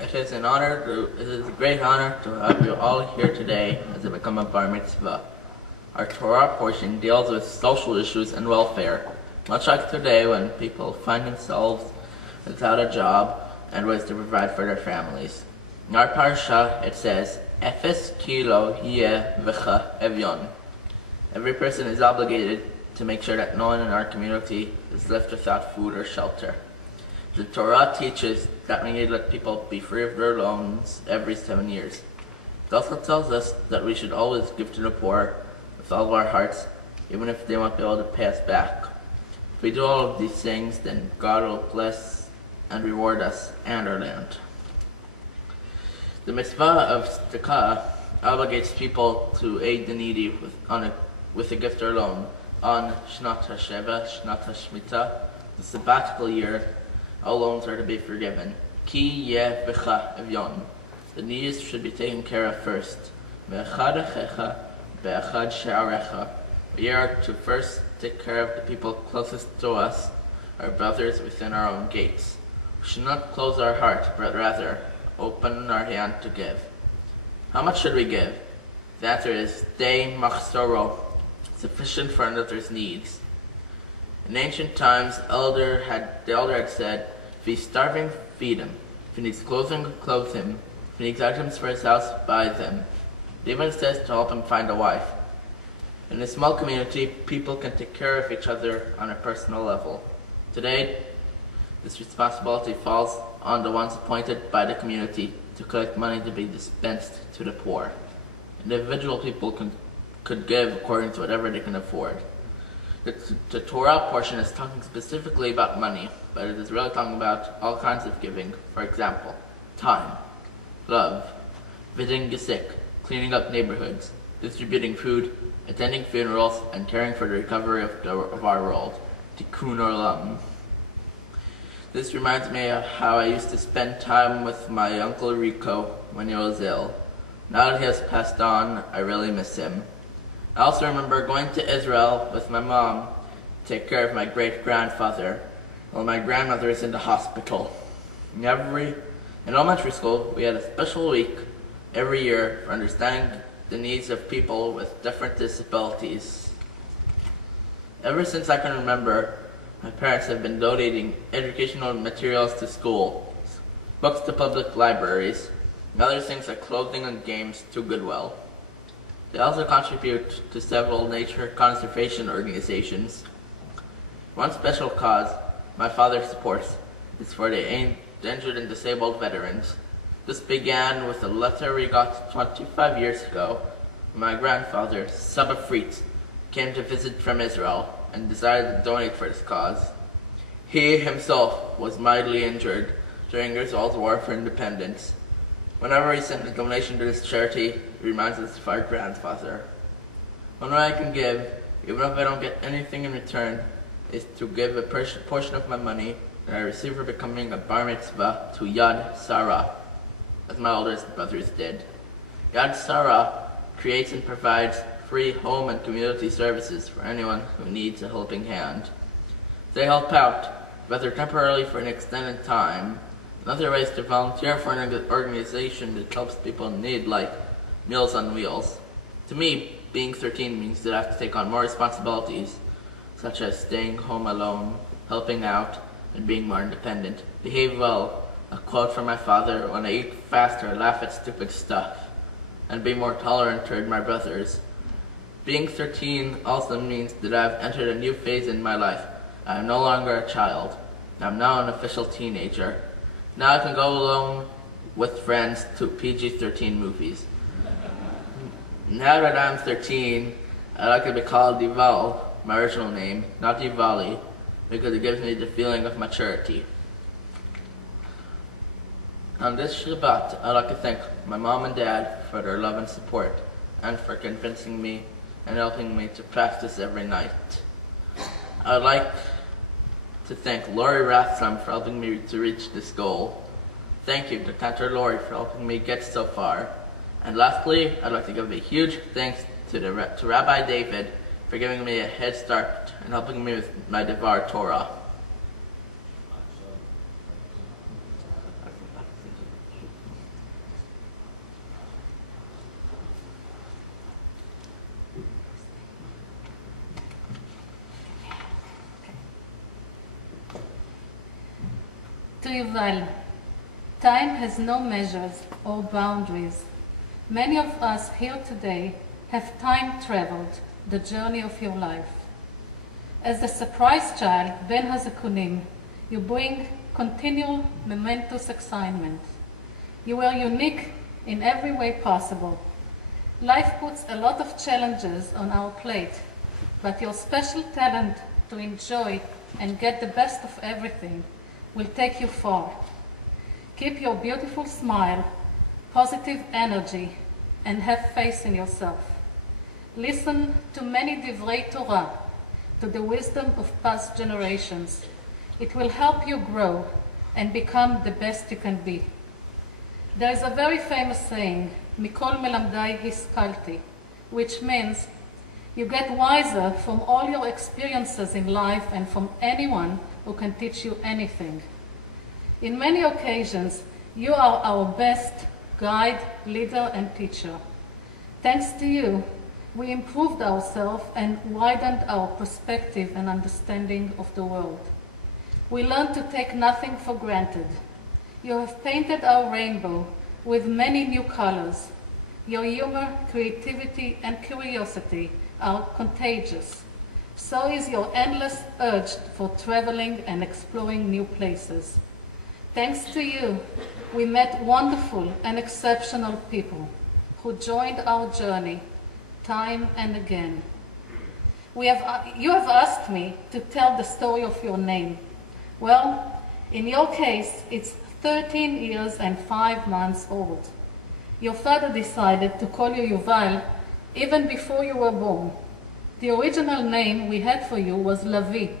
It is a great honor to have you all here today as I become a Bar Mitzvah. Our Torah portion deals with social issues and welfare, much like today when people find themselves without a job and ways to provide for their families. In our parsha, it says, Efes kilo yeh v'cha evyon. Every person is obligated to make sure that no one in our community is left without food or shelter. The Torah teaches that we need to let people be free of their loans every 7 years. It also tells us that we should always give to the poor with all of our hearts, even if they won't be able to pay us back. If we do all of these things, then God will bless and reward us and our land. The mitzvah of tzedakah obligates people to aid the needy with a gift or loan on Shnat HaSheva, Shnat HaShmita, the sabbatical year. All loans are to be forgiven. Ki yeh v'cha evyon. The needs should be taken care of first. Ve'echad achecha, ve'echad she'arecha. We are to first take care of the people closest to us, our brothers within our own gates. We should not close our heart, but rather open our hand to give. How much should we give? The answer is dei machsoro, sufficient for another's needs. In ancient times, the elder had said, if he's starving, feed him. If he needs clothing, clothe him. If he needs items for his house, buy them. It even says to help him find a wife. In a small community, people can take care of each other on a personal level. Today, this responsibility falls on the ones appointed by the community to collect money to be dispensed to the poor. Individual people could give according to whatever they can afford. The Torah portion is talking specifically about money, but it is really talking about all kinds of giving. For example, time, love, visiting the sick, cleaning up neighborhoods, distributing food, attending funerals, and caring for the recovery of our world. Tikkun olam. This reminds me of how I used to spend time with my Uncle Rico when he was ill. Now that he has passed on, I really miss him. I also remember going to Israel with my mom to take care of my great-grandfather while my grandmother is in the hospital. In elementary school, we had a special week every year for understanding the needs of people with different disabilities. Ever since I can remember, my parents have been donating educational materials to schools, books to public libraries, and other things like clothing and games to Goodwill. They also contribute to several nature conservation organizations. One special cause my father supports is for the injured and disabled veterans. This began with a letter we got 25 years ago when my grandfather, Saba Fritz, came to visit from Israel and decided to donate for this cause. He himself was mightily injured during Israel's war for independence. Whenever he sent a donation to this charity, it reminds us of our grandfather. One way I can give, even if I don't get anything in return, is to give a portion of my money that I receive for becoming a Bar Mitzvah to Yad Sarah, as my oldest brothers did. Yad Sarah creates and provides free home and community services for anyone who needs a helping hand. They help out, whether temporarily for an extended time. Another way is to volunteer for an organization that helps people in need, like Meals on Wheels. To me, being 13 means that I have to take on more responsibilities, such as staying home alone, helping out, and being more independent. Behave well, a quote from my father, when I eat fast or laugh at stupid stuff, and be more tolerant toward my brothers. Being 13 also means that I have entered a new phase in my life. I am no longer a child. I am now an official teenager. Now I can go alone with friends to PG-13 movies. Now that I'm 13, I like to be called Yuval, my original name, not Yuvali, because it gives me the feeling of maturity. On this Shabbat, I'd like to thank my mom and dad for their love and support, and for convincing me and helping me to practice every night. I'd like to thank Lori Rathsam for helping me to reach this goal. Thank you to Cantor Lori for helping me get so far. And lastly, I'd like to give a huge thanks to Rabbi David for giving me a head start and helping me with my Devar Torah. Yuval, time has no measures or boundaries. Many of us here today have time traveled the journey of your life. As the surprise child, Ben Hazekunim, you bring continual momentous excitement. You are unique in every way possible. Life puts a lot of challenges on our plate, but your special talent to enjoy and get the best of everything will take you far. Keep your beautiful smile, positive energy, and have faith in yourself. Listen to many divrei Torah, to the wisdom of past generations. It will help you grow and become the best you can be. There is a very famous saying, Mikol melamdai hiskalti, which means you get wiser from all your experiences in life and from anyone who can teach you anything. In many occasions, you are our best guide, leader, and teacher. Thanks to you, we improved ourselves and widened our perspective and understanding of the world. We learned to take nothing for granted. You have painted our rainbow with many new colors. Your humor, creativity, and curiosity are contagious. So is your endless urge for traveling and exploring new places. Thanks to you, we met wonderful and exceptional people who joined our journey time and again. You have asked me to tell the story of your name. Well, in your case, it's 13 years and 5 months old. Your father decided to call you Yuval even before you were born. The original name we had for you was Lavi,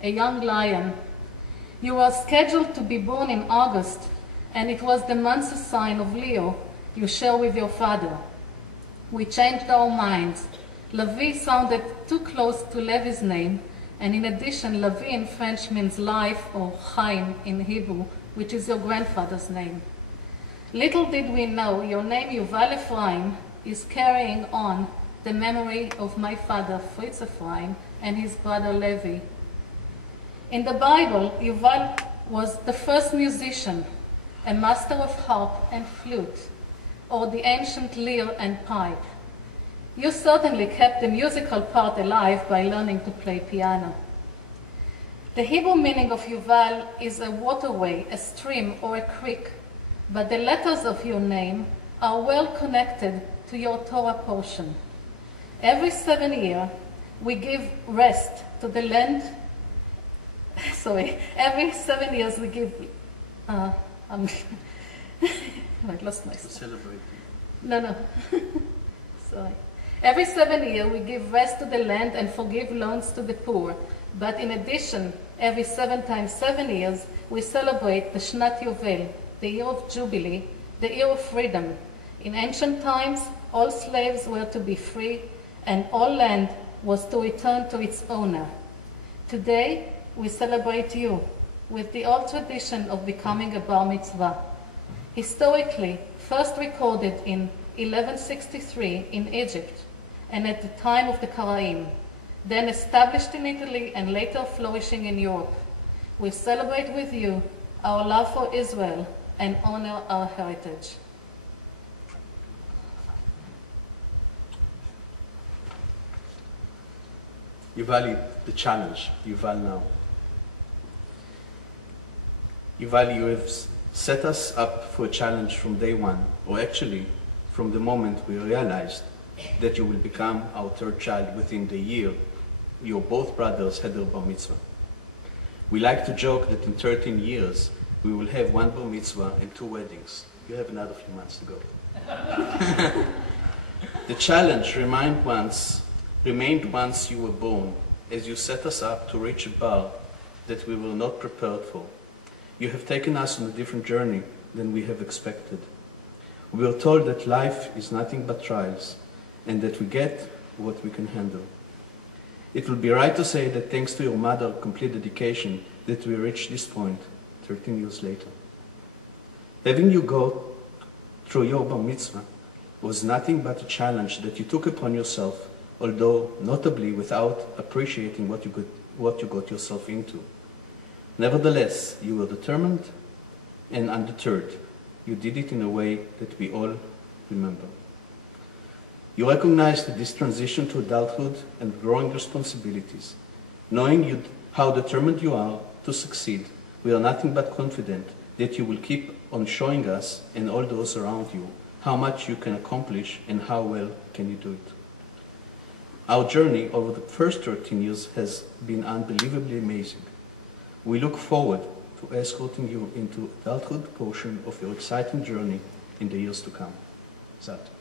a young lion. You were scheduled to be born in August, and it was the month sign of Leo you share with your father. We changed our minds. Lavi sounded too close to Levi's name, and in addition, Lavi in French means life, or Chaim in Hebrew, which is your grandfather's name. Little did we know your name Yuval Ephraim is carrying on the memory of my father Fritz Ephraim and his brother Levi. In the Bible, Yuval was the first musician, a master of harp and flute, or the ancient lyre and pipe. You certainly kept the musical part alive by learning to play piano. The Hebrew meaning of Yuval is a waterway, a stream, or a creek, but the letters of your name are well connected to your Torah portion. Every 7 years, we give rest to the land. Every 7 years we give. I lost myself. To celebrate. No. Sorry. Every 7 years we give rest to the land and forgive loans to the poor. But in addition, every 7 times 7 years, we celebrate the Shnat Yovel, the year of Jubilee, the year of freedom. In ancient times, all slaves were to be free, and all land was to return to its owner. Today, we celebrate you with the old tradition of becoming a Bar Mitzvah. Historically, first recorded in 1163 in Egypt, and at the time of the Karaim, then established in Italy and later flourishing in Europe. We celebrate with you our love for Israel and honor our heritage. Yuval, the challenge. Yuval now. Yuval, you have set us up for a challenge from day one, or actually from the moment we realized that you will become our third child within the year your both brothers had their bar mitzvah. We like to joke that in 13 years we will have 1 bar mitzvah and 2 weddings. You have another few months to go. The challenge remained once you were born, as you set us up to reach a bar that we were not prepared for. You have taken us on a different journey than we have expected. We were told that life is nothing but trials, and that we get what we can handle. It will be right to say that thanks to your mother's complete dedication that we reached this point 13 years later. Having you go through your bar mitzvah was nothing but a challenge that you took upon yourself, although notably without appreciating what you got yourself into. Nevertheless, you were determined and undeterred. You did it in a way that we all remember. You recognized this transition to adulthood and growing responsibilities. Knowing how determined you are to succeed, we are nothing but confident that you will keep on showing us and all those around you how much you can accomplish and how well can you do it. Our journey over the first 13 years has been unbelievably amazing. We look forward to escorting you into adulthood portion of your exciting journey in the years to come. Zat.